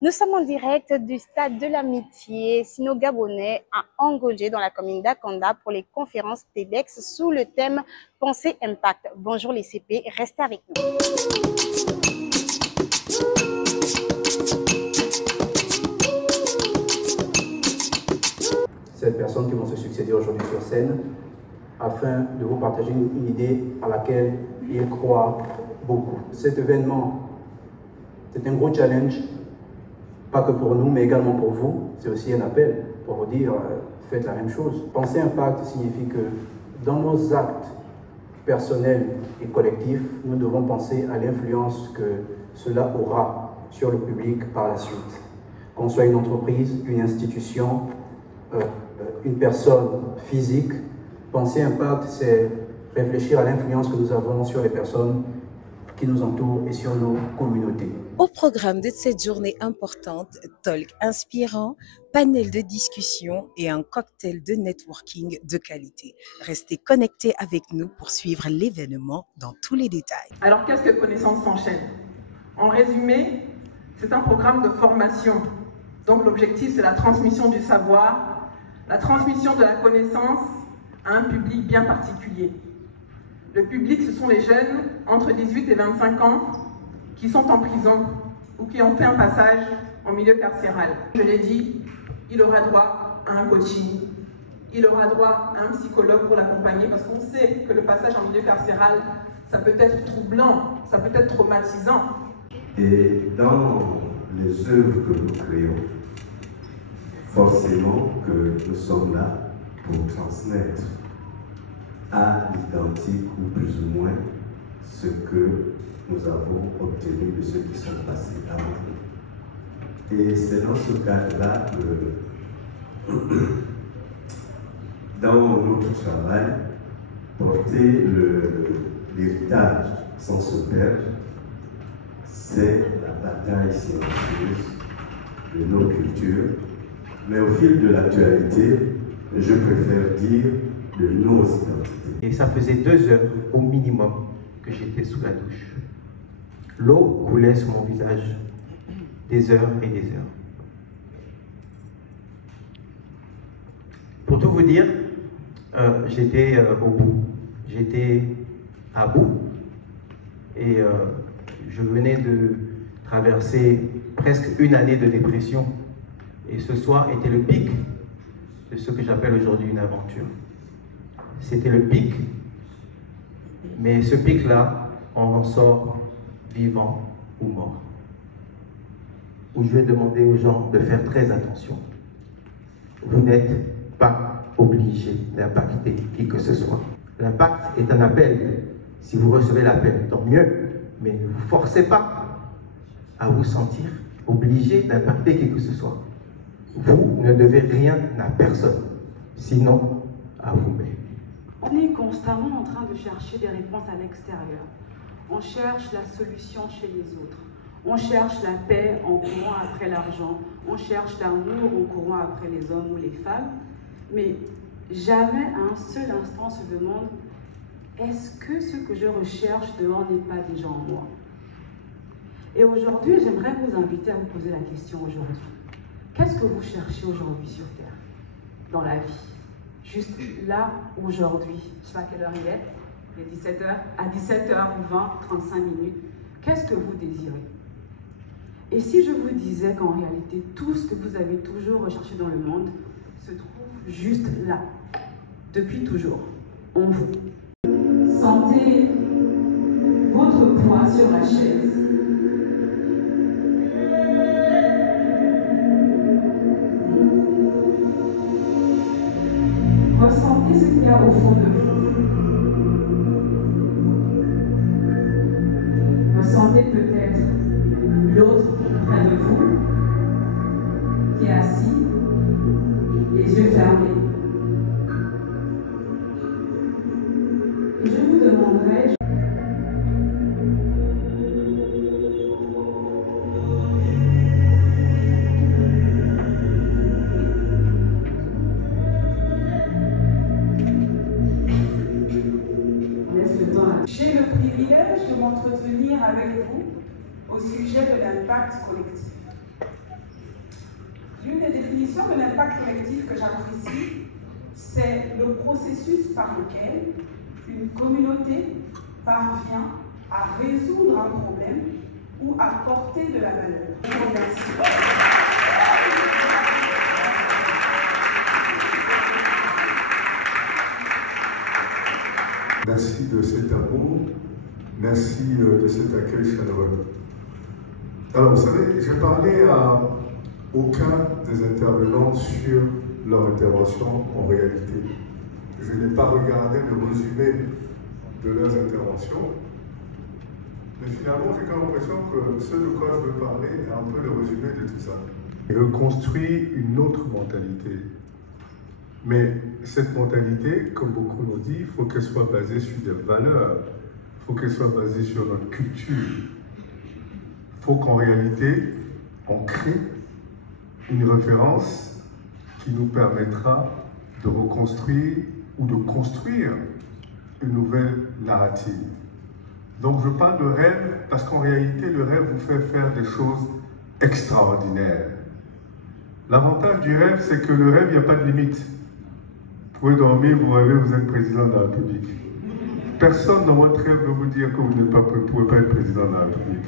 Nous sommes en direct du stade de l'Amitié sino-gabonais à Angolé dans la commune d'Akanda pour les conférences TEDx sous le thème Pensée Impact. Bonjour les CP, restez avec nous. Ces personnes qui vont se succéder aujourd'hui sur scène afin de vous partager une idée à laquelle ils croient beaucoup. Cet événement, c'est un gros challenge, pas que pour nous, mais également pour vous. C'est aussi un appel pour vous dire, faites la même chose. Penser impact signifie que dans nos actes personnels et collectifs, nous devons penser à l'influence que cela aura sur le public par la suite. Qu'on soit une entreprise, une institution, une personne physique, penser impact, c'est réfléchir à l'influence que nous avons sur les personnes qui nous entourent et sur nos communautés. Au programme de cette journée importante, talk inspirant, panel de discussion et un cocktail de networking de qualité. Restez connectés avec nous pour suivre l'événement dans tous les détails. Alors qu'est-ce que Connaissance s'enchaîne? En résumé, c'est un programme de formation. Donc l'objectif, c'est la transmission du savoir, la transmission de la connaissance à un public bien particulier. Le public, ce sont les jeunes entre 18 et 25 ans qui sont en prison ou qui ont fait un passage en milieu carcéral. Je l'ai dit, il aura droit à un coaching, il aura droit à un psychologue pour l'accompagner parce qu'on sait que le passage en milieu carcéral, ça peut être troublant, ça peut être traumatisant. Et dans les œuvres que nous créons, forcément que nous sommes là pour transmettre à l'identique ou plus ou moins ce que nous avons obtenu de ceux qui sont passés avant nous. Et c'est dans ce cadre-là que, dans notre travail, porter l'héritage sans se perdre, c'est la bataille silencieuse de nos cultures, mais au fil de l'actualité, je préfère dire de nos identités. Et ça faisait 2 heures au minimum que j'étais sous la douche. L'eau coulait sur mon visage, des heures et des heures. Pour tout vous dire, j'étais au bout, j'étais à bout et je venais de traverser presque une année de dépression et ce soir était le pic de ce que j'appelle aujourd'hui une aventure. C'était le pic, mais ce pic-là, on en sort vivant ou mort. Où je vais demander aux gens de faire très attention. Vous n'êtes pas obligé d'impacter qui que ce soit. L'impact est un appel. Si vous recevez l'appel, tant mieux, mais ne vous forcez pas à vous sentir obligé d'impacter qui que ce soit. Vous ne devez rien à personne, sinon à vous-même. On est constamment en train de chercher des réponses à l'extérieur. On cherche la solution chez les autres. On cherche la paix en courant après l'argent. On cherche l'amour en courant après les hommes ou les femmes. Mais jamais à un seul instant on se demande, est-ce que ce que je recherche dehors n'est pas déjà en moi? Et aujourd'hui, j'aimerais vous inviter à vous poser la question aujourd'hui. Qu'est-ce que vous cherchez aujourd'hui sur Terre, dans la vie? Juste là, aujourd'hui, je ne sais pas à quelle heure il est 17h, à 17h20, 35 minutes, qu'est-ce que vous désirez? Et si je vous disais qu'en réalité, tout ce que vous avez toujours recherché dans le monde se trouve juste là, depuis toujours, en vous. Sentez votre poids sur la chaise. Ressentez ce qu'il y a au fond de vous. Ressentez peut-être l'autre près de vous, qui est assis, les yeux fermés. Et je vous demanderai... J'ai le privilège de m'entretenir avec vous au sujet de l'impact collectif. des définitions de l'impact collectif que j'apprécie, c'est le processus par lequel une communauté parvient à résoudre un problème ou à porter de la valeur. Je vous remercie. Merci de cet amour, merci de cet accueil chaleureux. Alors, vous savez, j'ai parlé à aucun des intervenants sur leur intervention en réalité. Je n'ai pas regardé le résumé de leurs interventions, mais finalement, j'ai comme l'impression que ce de quoi je veux parler est un peu le résumé de tout ça. Et reconstruire une autre mentalité. Mais cette mentalité, comme beaucoup l'ont dit, il faut qu'elle soit basée sur des valeurs, il faut qu'elle soit basée sur notre culture. Il faut qu'en réalité, on crée une référence qui nous permettra de reconstruire ou de construire une nouvelle narrative. Donc je parle de rêve parce qu'en réalité, le rêve vous fait faire des choses extraordinaires. L'avantage du rêve, c'est que le rêve, il n'y a pas de limite. Vous pouvez dormir, vous rêvez, vous êtes président de la République. Personne dans votre rêve ne vous dire que vous ne pouvez pas être président de la République.